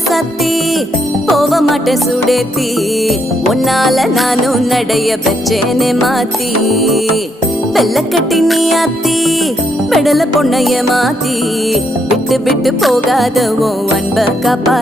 ராசாத்தி போக மாட்டேன் சுடேத்தி உன்னால நானும் நடைய பெச்சேனே மாத்தி வெள்ள கட்டி நீ ஆத்தி பெடல பொண்ணைய மாத்தி விட்டு விட்டு போகாத உன் அன்ப காப்பா